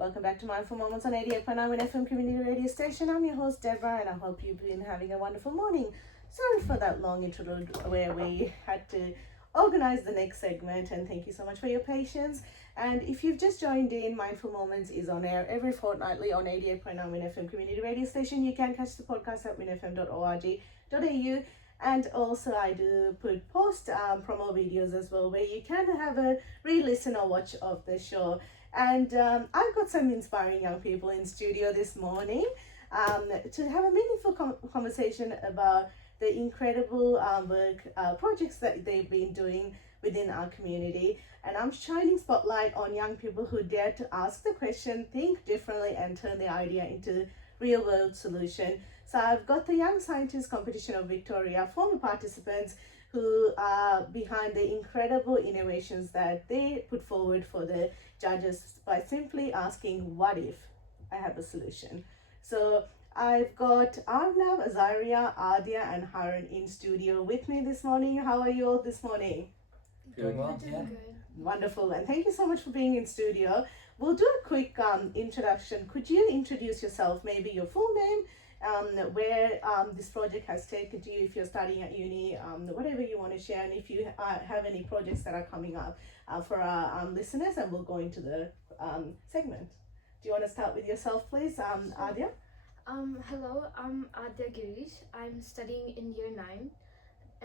Welcome back to Mindful Moments on 88.9 WYN FM community radio station. I'm your host Deborah, and I hope you've been having a wonderful morning. Sorry for that long intro where we had to organize the next segment, and thank you so much for your patience. And if you've just joined in, Mindful Moments is on air every fortnightly on 88.9 WYN FM community radio station. You can catch the podcast at wynfm.org.au. And also I do post promo videos as well, where you can have a re-listen or watch of the show. And I've got some inspiring young people in studio this morning to have a meaningful conversation about the incredible work projects that they've been doing within our community. And I'm shining spotlight on young people who dare to ask the question, think differently, and turn the idea into real world solution. So I've got the Young Scientist Competition of Victoria former participants who are behind the incredible innovations that they put forward for the judges by simply asking, what if I have a solution? So I've got Arnav, Azaria, Adya and Haran in studio with me this morning. How are you all this morning? Doing well, yeah. Wonderful, and thank you so much for being in studio. We'll do a quick introduction. Could you introduce yourself, maybe your full name, where this project has taken to you, if you're studying at uni, whatever you want to share, and if you have any projects that are coming up for our listeners, and we'll go into the segment. Do you want to start with yourself, please, Adya? Hello, I'm Adya Girish. I'm studying in year 9,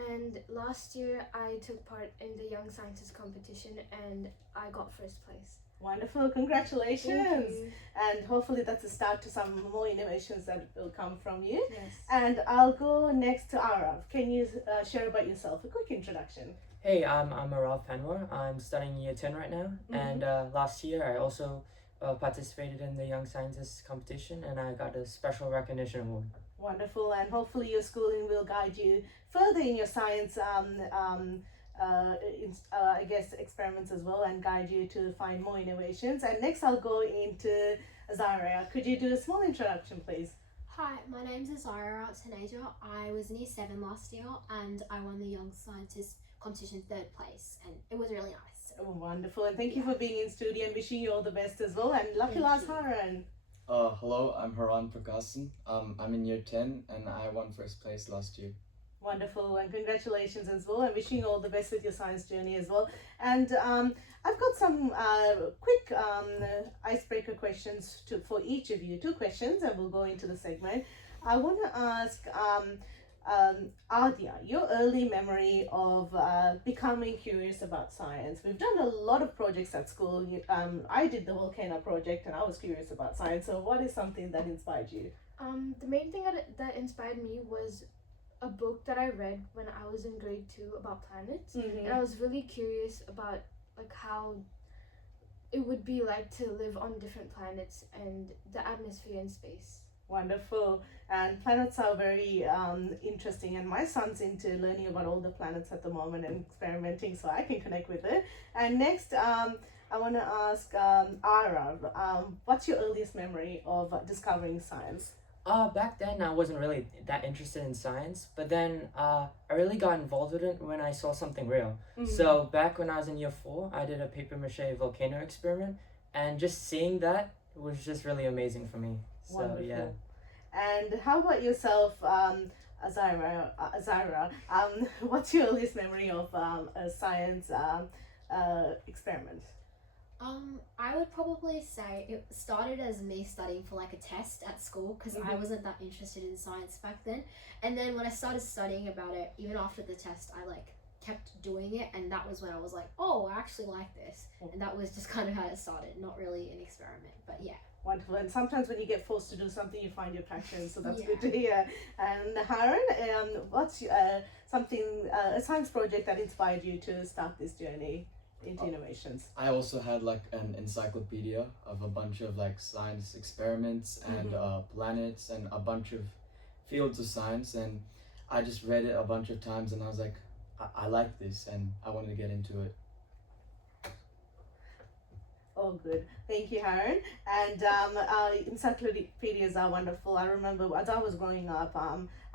and last year I took part in the Young Scientist competition and I got first place. Wonderful, congratulations. Thank you. And hopefully that's a start to some more innovations that will come from you. Yes. And I'll go next to Arav. Can you share about yourself, a quick introduction? Hey, I'm Arav Panwar. I'm studying year 10 right now, and last year I also participated in the Young Scientists competition, and I got a special recognition award. Wonderful, and hopefully your schooling will guide you further in your science experiments as well, and guide you to find more innovations. And next I'll go into Azaria. Could you do a small introduction, please? Hi, my name's Azira Taneja. I was in year 7 last year and I won the Young Scientist competition 3rd place, and it was really nice. Oh, wonderful, and thank you for being in studio, and wishing you all the best as well. And lucky last, Haran. Hello, I'm Haran Prakasan. I'm in year 10 and I won first place last year. Wonderful, and congratulations as well, and wishing you all the best with your science journey as well. And I've got some quick icebreaker questions for each of you. 2 questions, and we'll go into the segment. I want to ask Adya, your early memory of becoming curious about science. We've done a lot of projects at school. I did the volcano project and I was curious about science. So what is something that inspired you? The main thing that inspired me was a book that I read when I was in grade 2 about planets, and I was really curious about like how it would be like to live on different planets and the atmosphere in space. Wonderful, and planets are very interesting, and my son's into learning about all the planets at the moment and experimenting, so I can connect with it. And next I want to ask Arav, what's your earliest memory of discovering science? Back then I wasn't really that interested in science, but then I really got involved with it when I saw something real. So back when I was in year 4, I did a paper mache volcano experiment, and just seeing that was just really amazing for me. So Wonderful. yeah. And how about yourself, Azira? What's your earliest memory of a science experiment? I would probably say it started as me studying for like a test at school, because I wasn't that interested in science back then. And then when I started studying about it, even after the test, I like kept doing it, and that was when I was like, oh, I actually like this. And that was just kind of how it started, not really an experiment, but yeah. Wonderful, and sometimes when you get forced to do something, you find your passion, so that's good to hear. And Haran, what's something, a science project that inspired you to start this journey into innovations? I also had like an encyclopedia of a bunch of like science experiments and planets and a bunch of fields of science, and I just read it a bunch of times and I was like, I like this and I wanted to get into it. Oh, good. Thank you, Harren. And encyclopedias are wonderful. I remember as I was growing up,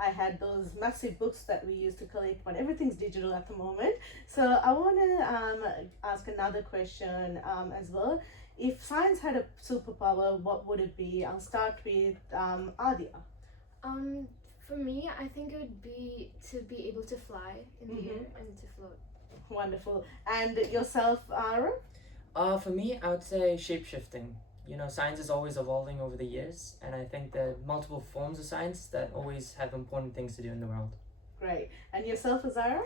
I had those massive books that we used to collect, but everything's digital at the moment. So I want to ask another question as well. If science had a superpower, what would it be? I'll start with Adia. For me, I think it would be to be able to fly in the air and to float. Wonderful. And yourself, Ara? For me, I would say shape-shifting. You know, science is always evolving over the years, and I think there are multiple forms of science that always have important things to do in the world. Great. And yourself, Azara?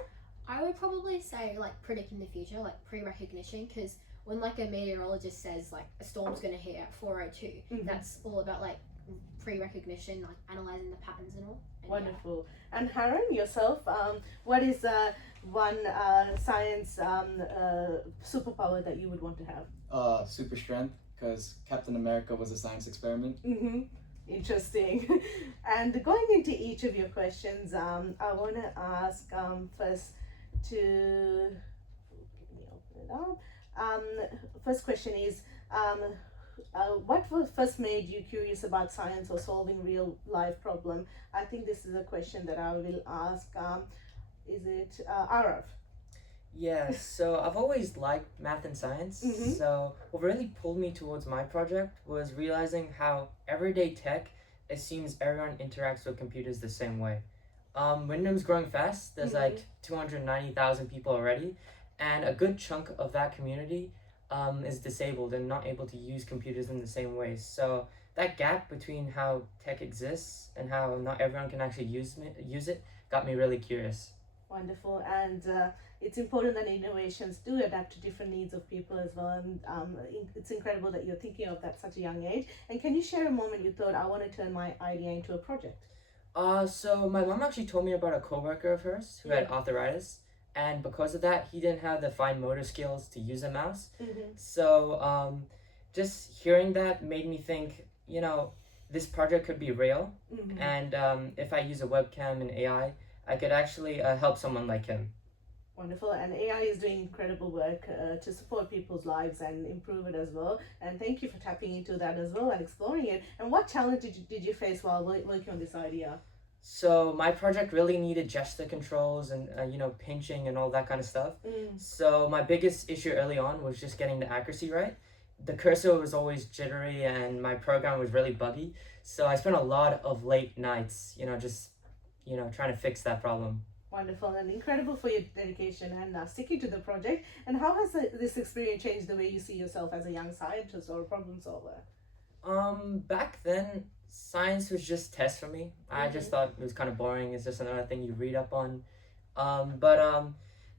I would probably say like predicting the future, like pre-recognition, because when like a meteorologist says like a storm's gonna hit at 4:02, that's all about like pre-recognition, like analyzing the patterns and all. And Wonderful. And Harren, yourself, what is one science superpower that you would want to have? Super strength, because Captain America was a science experiment. Interesting. And going into each of your questions, I want to ask first to, let me open it up. First question is, what first made you curious about science or solving real life problem? I think this is a question that I will ask. Is it Arav? Yeah, so I've always liked math and science. So what really pulled me towards my project was realizing how everyday tech, it seems everyone interacts with computers the same way. Wyndham's growing fast. There's like 290,000 people already, and a good chunk of that community is disabled and not able to use computers in the same way. So that gap between how tech exists and how not everyone can actually use it got me really curious. Wonderful. And it's important that innovations do adapt to different needs of people as well. And it's incredible that you're thinking of that at such a young age. And can you share a moment you thought, I want to turn my idea into a project? So my mom actually told me about a coworker of hers who had arthritis. And because of that, he didn't have the fine motor skills to use a mouse. So just hearing that made me think, you know, this project could be real. And if I use a webcam and AI, I could actually help someone like him. Wonderful. And AI is doing incredible work to support people's lives and improve it as well. And thank you for tapping into that as well and exploring it. And what challenge did you face while working on this idea? So my project really needed gesture controls and you know, pinching and all that kind of stuff. So my biggest issue early on was just getting the accuracy right. The cursor was always jittery and my program was really buggy. So I spent a lot of late nights, you know, just trying to fix that problem. Wonderful and incredible for your dedication and sticking to the project. And how has this experience changed the way you see yourself as a young scientist or a problem solver? Back then, science was just tests for me. I just thought it was kind of boring. It's just another thing you read up on. But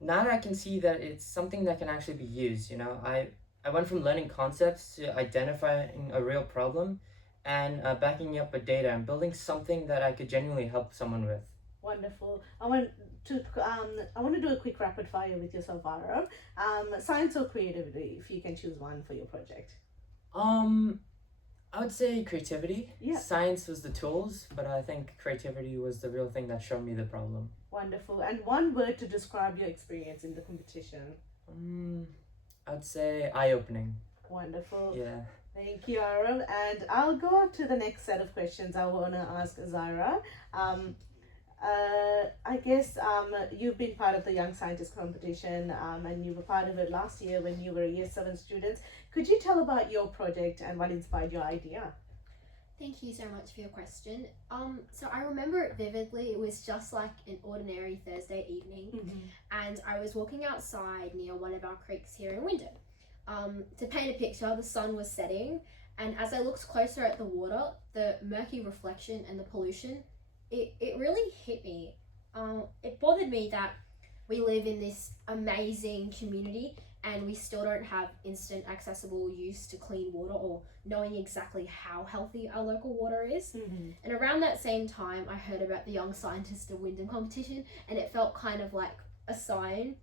now that I can see that it's something that can actually be used, you know, I went from learning concepts to identifying a real problem and backing it up with data and building something that I could genuinely help someone with. Wonderful. I want to do a quick rapid fire with yourself, Arav. Science or creativity, if you can choose one for your project. I would say creativity. Yeah. Science was the tools, but I think creativity was the real thing that showed me the problem. Wonderful. And one word to describe your experience in the competition. I'd say eye-opening. Wonderful. Yeah. Thank you, Arav. And I'll go to the next set of questions I want to ask Zara. I guess you've been part of the Young Scientist competition and you were part of it last year when you were a Year 7 student. Could you tell about your project and what inspired your idea? Thank you so much for your question. So I remember it vividly. It was just like an ordinary Thursday evening, and I was walking outside near one of our creeks here in Wyndham. To paint a picture, the sun was setting, and as I looked closer at the water, the murky reflection and the pollution, it really hit me. It bothered me that we live in this amazing community and we still don't have instant accessible use to clean water or knowing exactly how healthy our local water is. And around that same time, I heard about the Young Scientist of Wyndham competition, and it felt kind of like a sign.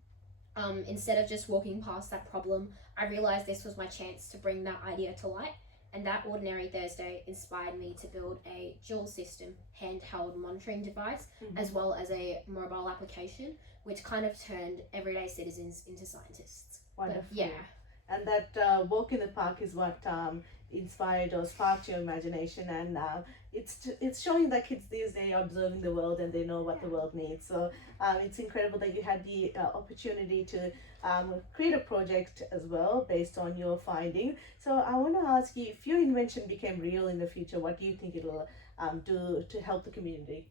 Instead of just walking past that problem, I realized this was my chance to bring that idea to light. And that ordinary Thursday inspired me to build a dual system handheld monitoring device, as well as a mobile application, which kind of turned everyday citizens into scientists. Wonderful. But, yeah. and that walk in the park is what inspired or sparked your imagination, and it's showing that kids these days are observing the world and they know what the world needs. So it's incredible that you had the opportunity to create a project as well based on your findings. So I want to ask you, if your invention became real in the future, what do you think it'll do to help the community?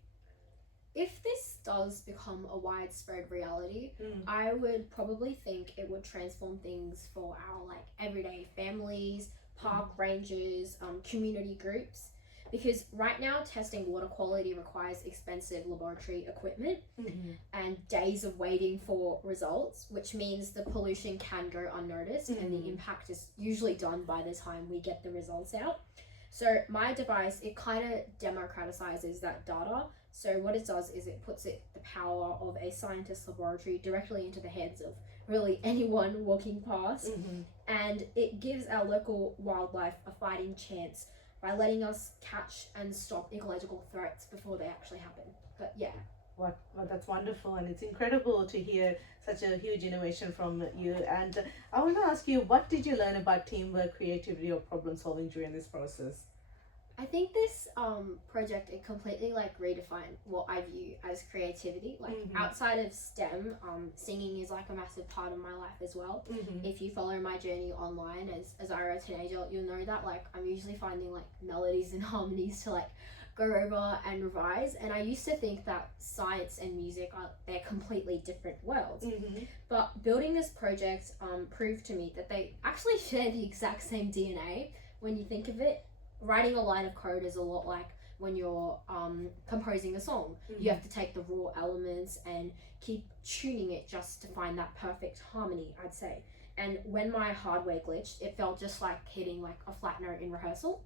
If this does become a widespread reality, I would probably think it would transform things for our like everyday families, park rangers, community groups. Because right now, testing water quality requires expensive laboratory equipment and days of waiting for results, which means the pollution can go unnoticed and the impact is usually done by the time we get the results out. So my device, it kind of democratizes that data. So what it does is it puts the power of a scientist laboratory directly into the heads of really anyone walking past. And it gives our local wildlife a fighting chance by letting us catch and stop ecological threats before they actually happen. But yeah. Well, that's wonderful, and it's incredible to hear such a huge innovation from you. And I want to ask you, what did you learn about teamwork, creativity, or problem solving during this process? I think this project, it completely like redefined what I view as creativity. Like outside of STEM, singing is like a massive part of my life as well. If you follow my journey online as I were a teenager, you'll know that like I'm usually finding like melodies and harmonies to like go over and revise. And I used to think that science and music they're completely different worlds. But building this project proved to me that they actually share the exact same DNA when you think of it. Writing a line of code is a lot like when you're composing a song. You have to take the raw elements and keep tuning it just to find that perfect harmony, I'd say. And when my hardware glitched, it felt just like hitting like a flat note in rehearsal.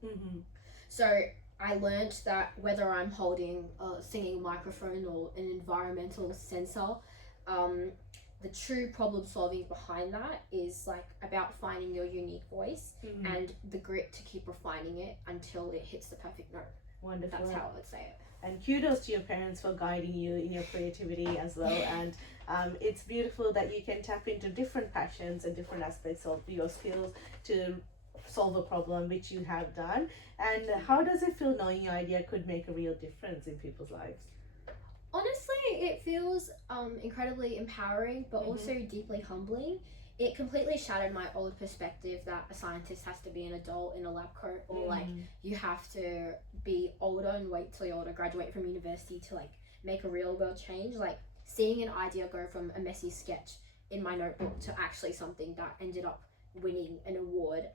So I learned that whether I'm holding a singing microphone or an environmental sensor, the true problem solving behind that is like about finding your unique voice and the grit to keep refining it until it hits the perfect note. Wonderful. That's how I would say it. And kudos to your parents for guiding you in your creativity as well. And it's beautiful that you can tap into different passions and different aspects of your skills to solve a problem, which you have done. And how does it feel knowing your idea could make a real difference in people's lives? Honestly, it feels incredibly empowering, but also deeply humbling. It completely shattered my old perspective that a scientist has to be an adult in a lab coat, or like you have to be older and wait till you're older, graduate from university to like make a real world change. Like seeing an idea go from a messy sketch in my notebook to actually something that ended up winning an award,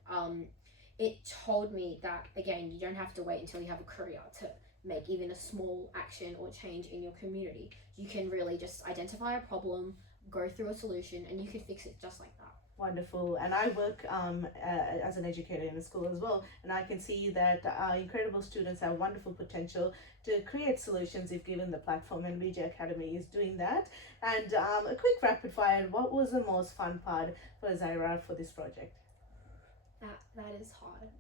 it told me that again, you don't have to wait until you have a career to make even a small action or change in your community. You can really just identify a problem, go through a solution, and you can fix it just like that. Wonderful. And I work as an educator in a school as well, and I can see that incredible students have wonderful potential to create solutions if given the platform, and VJ Academy is doing that. And a quick rapid fire, what was the most fun part for Zaira for this project? That is hard.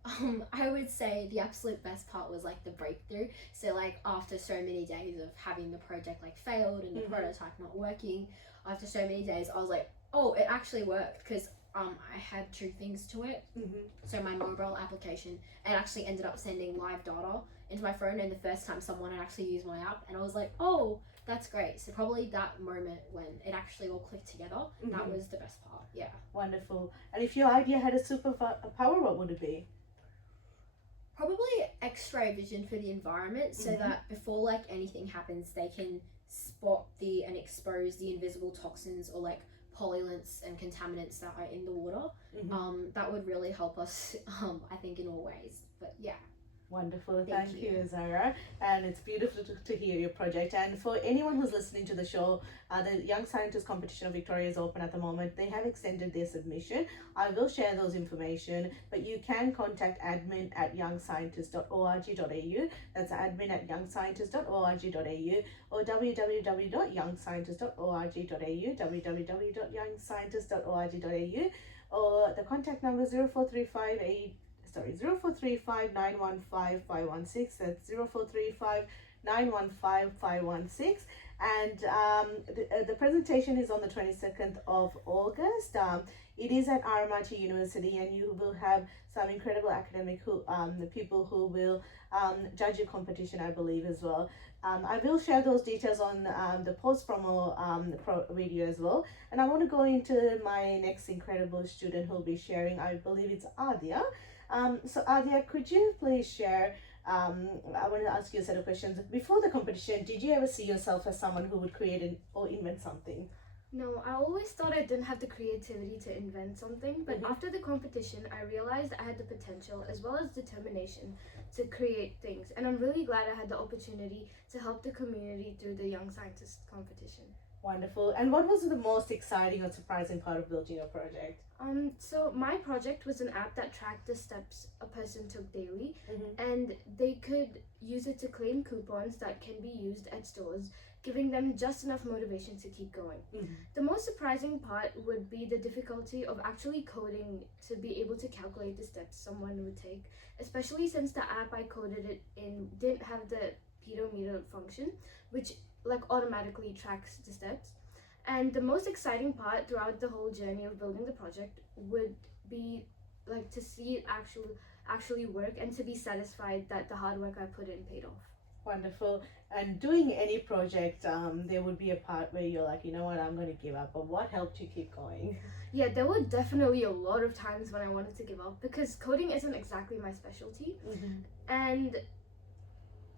I would say the absolute best part was like the breakthrough. So like after so many days of having the project like failed and the prototype not working, after so many days I was like, oh, it actually worked, because I had two things to it. So my mobile application, it actually ended up sending live data into my phone, and the first time someone had actually used my app, and I was like, oh, that's great. So probably that moment when it actually all clicked together, that was the best part. Yeah. Wonderful. And if your idea had a superpower, what would it be? Probably X-ray vision for the environment, so that before like anything happens, they can spot and expose the invisible toxins or like pollutants and contaminants that are in the water. That would really help us, I think, in all ways. But yeah. Wonderful. Thank you, Zara. And it's beautiful to hear your project. And for anyone who's listening to the show, the Young Scientist Competition of Victoria is open at the moment. They have extended their submission. I will share those information, but you can contact admin@youngscientist.org.au. That's admin@youngscientist.org.au, or www.youngscientist.org.au, www.youngscientist.org.au, or the contact number 0435 915 516. That's 0435 915 516. And the presentation is on the 22nd of August. It is at Aramati University, and you will have some incredible academic people who will judge your competition, I believe, as well. I will share those details on the post promo video as well. And I want to go into my next incredible student who'll be sharing. I believe it's Adia. So Adia, could you please share? I want to ask you a set of questions. Before the competition, did you ever see yourself as someone who would create or invent something? No, I always thought I didn't have the creativity to invent something, but Mhm. after the competition, I realized I had the potential as well as determination to create things, and I'm really glad I had the opportunity to help the community through the Young Scientist competition. Wonderful. And what was the most exciting or surprising part of building your project? So my project was an app that tracked the steps a person took daily, Mhm. and they could use it to claim coupons that can be used at stores, giving them just enough motivation to keep going. Mhm. The most surprising part would be the difficulty of actually coding to be able to calculate the steps someone would take, especially since the app I coded it in didn't have the pedometer function, which automatically tracks the steps. And the most exciting part throughout the whole journey of building the project would be to see it actually work and to be satisfied that the hard work I put in paid off. Wonderful. And doing any project, there would be a part where you're like, you know what, I'm going to give up. But what helped you keep going? Yeah, there were definitely a lot of times when I wanted to give up because coding isn't exactly my specialty, and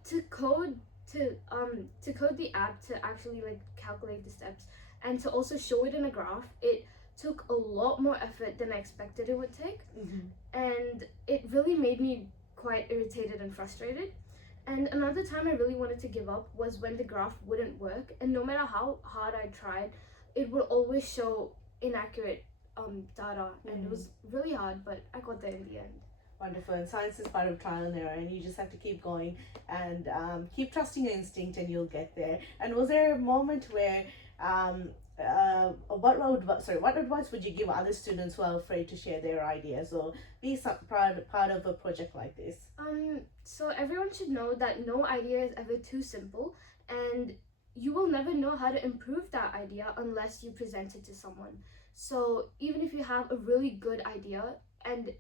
to code the app to actually calculate the steps and to also show it in a graph, it took a lot more effort than I expected it would take, and it really made me quite irritated and frustrated. And another time I really wanted to give up was when the graph wouldn't work, and no matter how hard I tried, it would always show inaccurate data, and it was really hard, but I got there in the end. Wonderful. And science is part of trial and error, and you just have to keep going and keep trusting your instinct, and you'll get there. And was there a moment where what advice would you give other students who are afraid to share their ideas or be part of a project like this? So everyone should know that no idea is ever too simple, and you will never know how to improve that idea unless you present it to someone. So even if you have a really good idea and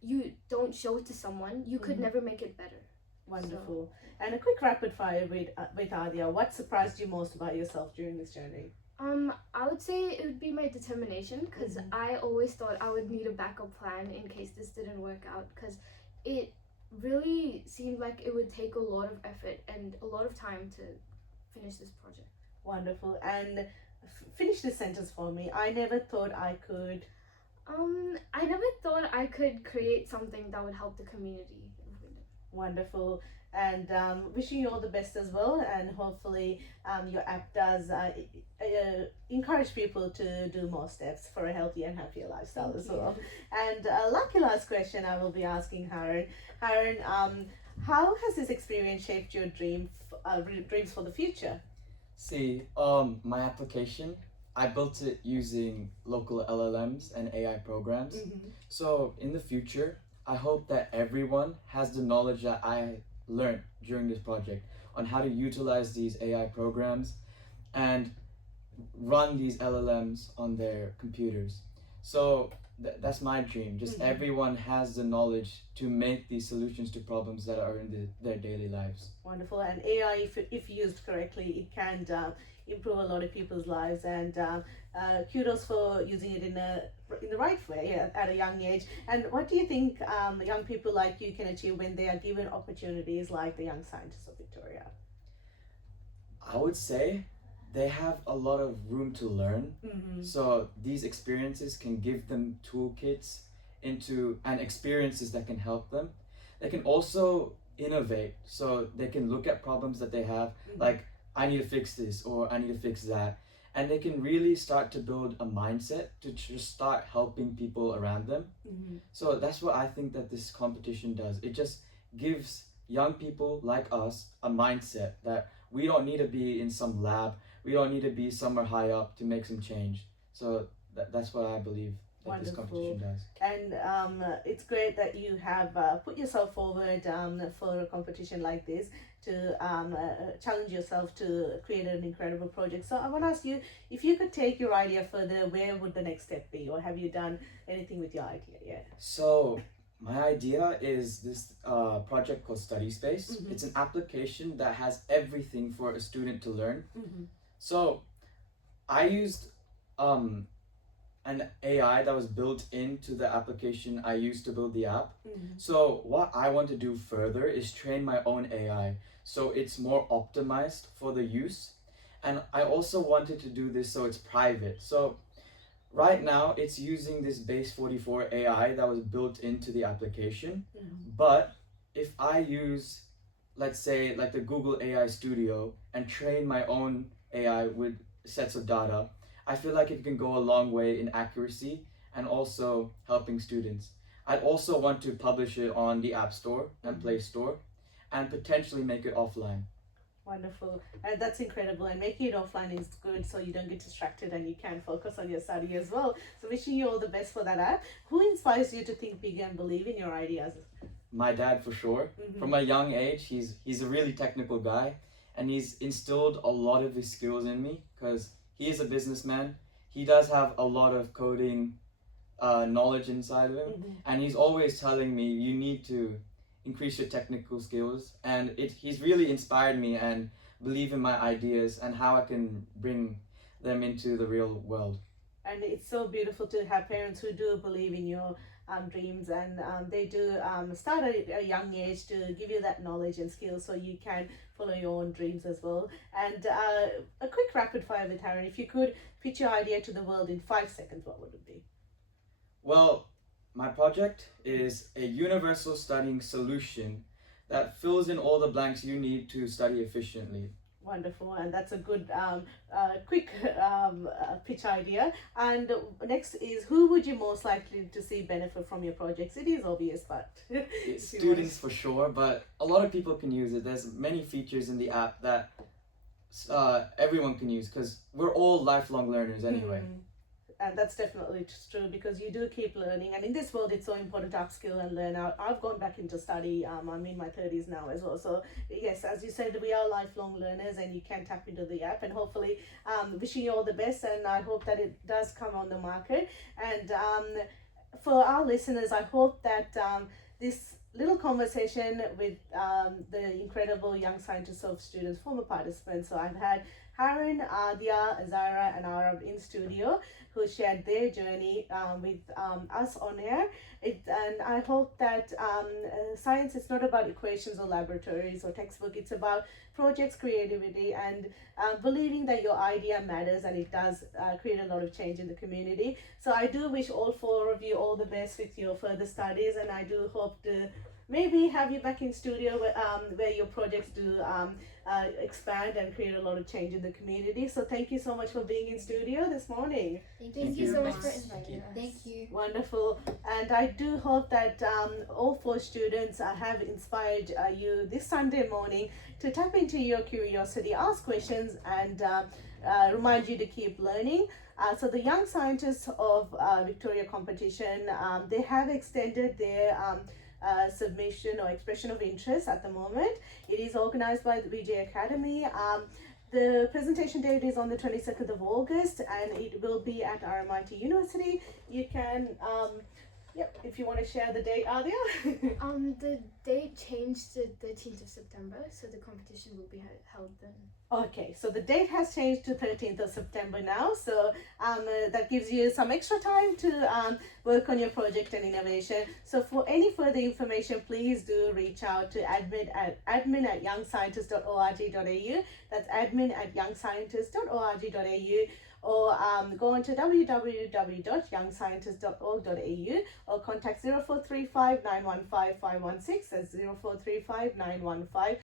you don't show it to someone, you could never make it better. Wonderful. And a quick rapid fire with Adia. What surprised you most about yourself during this journey? I would say it would be my determination, because I always thought I would need a backup plan in case this didn't work out, because it really seemed like it would take a lot of effort and a lot of time to finish this project. Wonderful. And finish this sentence for me. I never thought I could. I never thought I could create something that would help the community of Wyndham. Wonderful. And wishing you all the best as well, and hopefully your app does encourage people to do more steps for a healthy and happier lifestyle as well. And lucky last question I will be asking Harun. Harun, how has this experience shaped your dreams for the future? See, my application, I built it using local LLMs and AI programs. So in the future, I hope that everyone has the knowledge that I learned during this project on how to utilize these AI programs and run these LLMs on their computers. So that's my dream. Just everyone has the knowledge to make these solutions to problems that are in their daily lives. Wonderful. And AI, if used correctly, it can improve a lot of people's lives, and kudos for using it in the right way at a young age. And what do you think young people like you can achieve when they are given opportunities like the Young Scientists of Victoria? I would say they have a lot of room to learn. So these experiences can give them toolkits and experiences that can help them. They can also innovate, so they can look at problems that they have, like I need to fix this or I need to fix that, and they can really start to build a mindset to just start helping people around them. So that's what I think that this competition does. It just gives young people like us a mindset that we don't need to be in some lab, we don't need to be somewhere high up to make some change. So that's what I believe that that this Wonderful. competition does. And it's great that you have put yourself forward for a competition like this to challenge yourself to create an incredible project. So I want to ask you, if you could take your idea further, where would the next step be, or have you done anything with your idea yet? So my idea is this project called Study Space. Mhm. It's an application that has everything for a student to learn. Mm-hmm. So I used an AI that was built into the application I used to build the app. Mm-hmm. So what I want to do further is train my own AI so it's more optimized for the use. And I also wanted to do this so it's private. So right now it's using this base 44 AI that was built into the application. Mm-hmm. But if I use, let's say, like the Google AI Studio and train my own AI with sets of data, I feel like it can go a long way in accuracy and also helping students. I'd also want to publish it on the App Store and Play Store and potentially make it offline. Wonderful. And that's incredible. And making it offline is good so you don't get distracted and you can focus on your study as well. So wishing you all the best for that app. Who inspires you to think big and believe in your ideas? My dad, for sure. Mhm. From a young age, he's a really technical guy, and he's instilled a lot of his skills in me because he is a businessman. He does have a lot of coding knowledge inside of him, Mhm. and he's always telling me you need to increase your technical skills, and he's really inspired me and believe in my ideas and how I can bring them into the real world. And it's so beautiful to have parents who do believe in your dreams, and they do start at a young age to give you that knowledge and skills so you can follow your own dreams as well. And a quick rapid fire with Aaron, if you could pitch your idea to the world in 5 seconds, what would it be? Well, my project is a universal studying solution that fills in all the blanks you need to study efficiently. Wonderful, and that's a good quick pitch idea. And next is, who would you most likely to see benefit from your projects? It is obvious, but It's students for sure, but a lot of people can use it. There's many features in the app that everyone can use because we're all lifelong learners anyway. And that's definitely true because you do keep learning, and in this world it's so important to upskill and learn. I've gone back into study. I'm in my 30s now as well, so yes, as you said, we are lifelong learners and you can tap into the app. And hopefully wishing you all the best, and I hope that it does come on the market. And for our listeners, I hope that this little conversation with the incredible young scientists of students, former participants. So I've had Harun, Adia, Zara and Arab in studio who shared their journey with us on air. And I hope that science is not about equations or laboratories or textbook. It's about projects, creativity, and believing that your idea matters and it does create a lot of change in the community. So I do wish all 4 of you all the best with your further studies, and I do hope to maybe have you back in studio where your projects do expand and create a lot of change in the community. So thank you so much for being in studio this morning. Thank you so much for inviting us. Thank you. Wonderful. And I do hope that all 4 students have inspired you this Sunday morning to tap into your curiosity, ask questions, and remind you to keep learning. So the Young Scientists of Victoria competition, they have extended their submission or expression of interest at the moment. It is organized by the VJ Academy. The presentation date is on the 22nd of August and it will be at RMIT University. You can, if you want to share the date, Adia. The date changed to 13th of September, so the competition will be held then. Okay, so the date has changed to 13th of September now, so that gives you some extra time to work on your project and innovation. So for any further information, please do reach out to admin@youngscientist.org.au. That's admin@youngscientist.org.au, or go on to www.youngscientist.org.au or contact 0435 915 516. That's 0435 915